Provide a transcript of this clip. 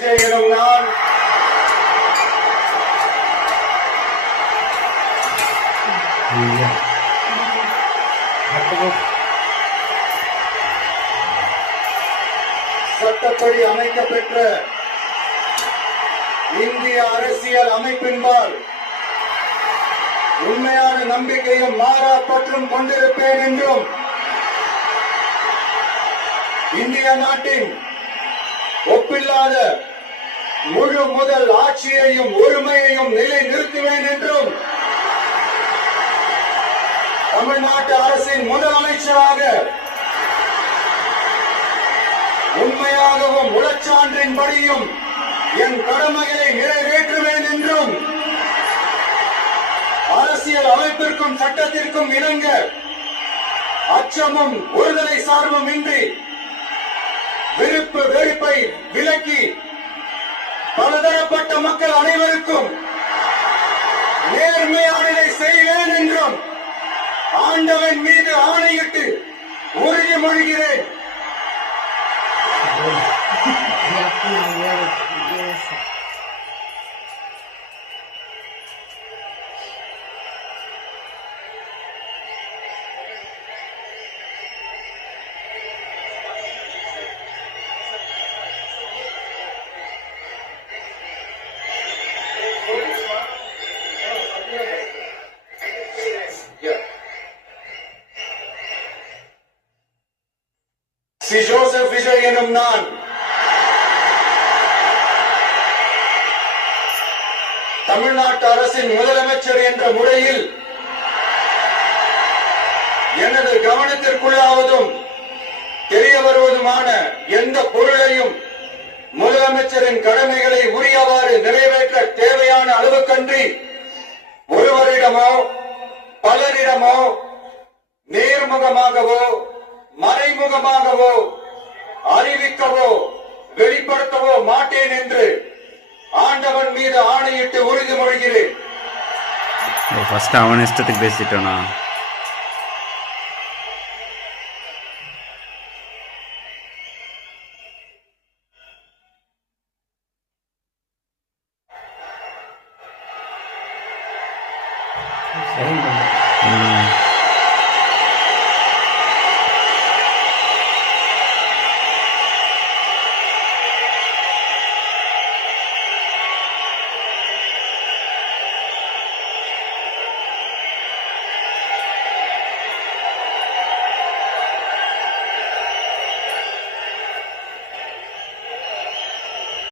நான் சட்டப்படி அமைக்கப்பெற்ற இந்திய அரசியல் அமைப்பின்பால் உண்மையான நம்பிக்கையும் மாறா பற்றும் கொண்டிருப்பேன் என்றும் இந்திய நாட்டின் ஒப்பில்லாத முழு முதல் ஆட்சியையும் ஒருமையையும் நிலை நிறுத்துவேன் என்றும் தமிழ்நாட்டு அரசின் முதலமைச்சராக உண்மையாகவும் உளச்சான்றின்படியும் என் கடமைகளை நிறைவேற்றுவேன் என்றும் அரசியல் அமைப்பிற்கும் சட்டத்திற்கும் இணங்க அச்சமும் ஒருதலை சார்பும் இன்றி விருப்பு வெறுப்பை விலக்கி பலதரப்பட்ட மக்கள் அனைவருக்கும் நேர்மையானதை செய்வேன் என்றும் ஆண்டவன் மீது ஆணையிட்டு உறுதிமொழிகிறேன். சி ஜோசப் விஜய் எனும் நான் தமிழ்நாட்டு அரசின் முதலமைச்சர் என்ற முறையில் எனது கவனத்திற்குள்ளாவதும் தெரிய வருவதுமான எந்த பொருளையும் முதலமைச்சரின் கடமைகளை உரியவாறு நிறைவேற்ற தேவையான அளவுக்கன்றி ஒருவரிடமோ பலரிடமோ நேர்முகமாகவோ மறைமுகமாகவோ அறிவிக்கவோ வெளிப்படுத்தவோ மாட்டேன் என்று ஆண்டவன் மீது ஆணையிட்டு உறுதிமொழிகிறேன். ஃபர்ஸ்ட் அவன் இஷ்டத்துக்கு பேசிட்டோனா சரிங்க.